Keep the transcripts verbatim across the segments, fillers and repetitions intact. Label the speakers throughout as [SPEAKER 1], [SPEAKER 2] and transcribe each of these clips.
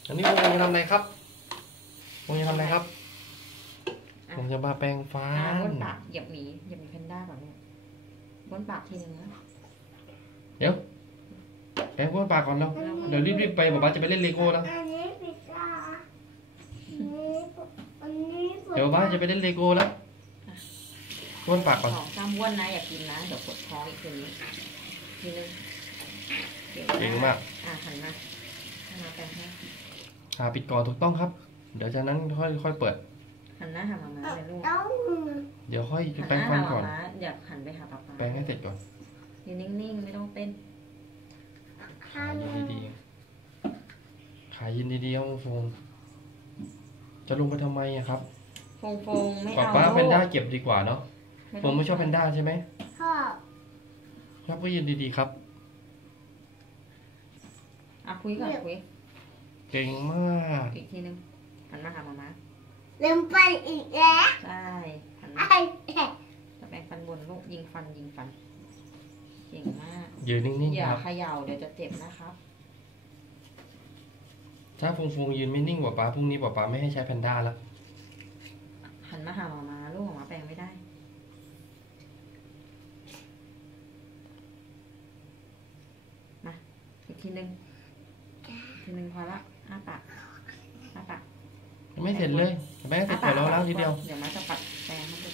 [SPEAKER 1] อันนี้ผมจะทำอะไรครับผมจะทำอะไรครับผมจะมาแปรงฟั
[SPEAKER 2] อ่าน บ้วนปากเหยียบหมีเหยียบหมีแพนด้าก่อนเนี่ยบ้วนปากทีนึงนะ
[SPEAKER 1] เดี๋ยวแปรงบ้วนปากก่อนแล้วเดี๋ยวรีบๆไปป๊าป๊าจะไปเล่นเลโก้แล้วเดี๋ยวป๊าจะไปเล่นเลโก้แล้วบ้วนปากก่อน
[SPEAKER 2] สองสามบ้วนนะอย่ากินนะเดี๋ยวปวดท้องอีกทีนี้ทีนึง
[SPEAKER 1] เก่งมาก
[SPEAKER 2] อ่าหันมาหันมาแปรงให้
[SPEAKER 1] หาปิดก่อนถูกต้องครับเดี๋ยวจากนั้นค่อยค่อยเปิด
[SPEAKER 2] หันหน้าหามาม่าเลยลูก
[SPEAKER 1] เดี๋ยวค่อย
[SPEAKER 2] หัน
[SPEAKER 1] แปรง
[SPEAKER 2] ห
[SPEAKER 1] ฟั
[SPEAKER 2] น้าน หา
[SPEAKER 1] ก่อ
[SPEAKER 2] มาน ม่าอย่าหันไปหาป๊าป๊า
[SPEAKER 1] แปรงให้เสร็จก่อน
[SPEAKER 2] ยืนนิ่งๆไม่ต้องเต้น
[SPEAKER 1] ขายืนดีๆขายืนดีๆครับโฟมจะลงไปทำไมอะครับ
[SPEAKER 2] ฟงฟงไม่
[SPEAKER 1] ป๊า
[SPEAKER 2] เอา
[SPEAKER 1] ป๊า
[SPEAKER 2] ลูก
[SPEAKER 1] แพนด้าเก็บดีกว่าเนาะ
[SPEAKER 2] ไม่
[SPEAKER 1] ผ
[SPEAKER 2] ต้
[SPEAKER 1] ม
[SPEAKER 2] อง
[SPEAKER 1] ไม่ชอบแพนด้าใช่ไหม
[SPEAKER 3] ชอบ
[SPEAKER 1] ชอบก็ยืนดีๆครับ
[SPEAKER 2] อ่ะคุยก่อนคุย
[SPEAKER 1] เก่งมาก
[SPEAKER 2] อีกทีนึงหันมาหามาม่า
[SPEAKER 3] ลืมไปอีกแล้ว
[SPEAKER 2] ใช่หันมา
[SPEAKER 3] ไอ้แก่
[SPEAKER 2] จะแปรงฟันบนลูกยิงฟันยิงฟันเก่งมาก
[SPEAKER 1] ยืนนิ่ง
[SPEAKER 2] อ
[SPEAKER 1] ๆ
[SPEAKER 2] ย่า
[SPEAKER 1] ครับ
[SPEAKER 2] เขย่าเดี๋ยวจะเจ็บนะครับ
[SPEAKER 1] ถ้าฟงฟงยืนไม่นิ่งกว่าป๊าพรุ่งนี้ป๊าป๊าไม่ให้ใช้แพนด้าแล้ว
[SPEAKER 2] หันมาหามาม่าลูกหมาแปรงไม่ได้มาอีกทีนึงอีกทีนึงพอละอ้าปากอ้าปาก
[SPEAKER 1] ไม่เสร็จเลยแม่งเสร็จก่อนแล้วล้างทีเดียว
[SPEAKER 2] เดี๋ยวมาจะปัดแปรงให้ดู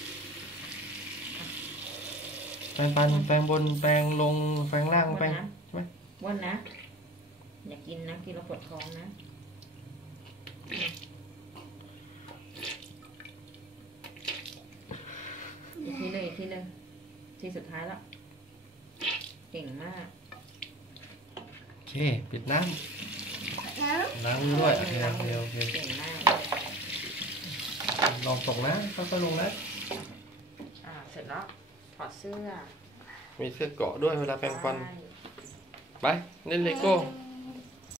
[SPEAKER 1] แปรงปันแปรงบนแปรงลงแปรงล่าง
[SPEAKER 2] บ้ว
[SPEAKER 1] แปร
[SPEAKER 2] น
[SPEAKER 1] ง
[SPEAKER 2] นะ
[SPEAKER 1] ใช่ไหม
[SPEAKER 2] บ้วนนะ อย่ากินนะกินแล้วปวดท้องนะอีกทีหนึงอีกทีหนึงทีสุดท้ายแล้วเก่งมาก
[SPEAKER 1] โอเคปิดน้
[SPEAKER 3] น้
[SPEAKER 1] ำล้างมือด้วยโอเคโอเคโอเค
[SPEAKER 2] เก่งมาก
[SPEAKER 1] ลองตกนะค่อยๆลงนะ
[SPEAKER 2] อ่าเสร็จแล้วถอดเสื้อ
[SPEAKER 1] มีเสื้อเกาะด้วยเวลาแปรงฟัน
[SPEAKER 2] ได้
[SPEAKER 1] ไปเล่นเลโก้
[SPEAKER 3] ำ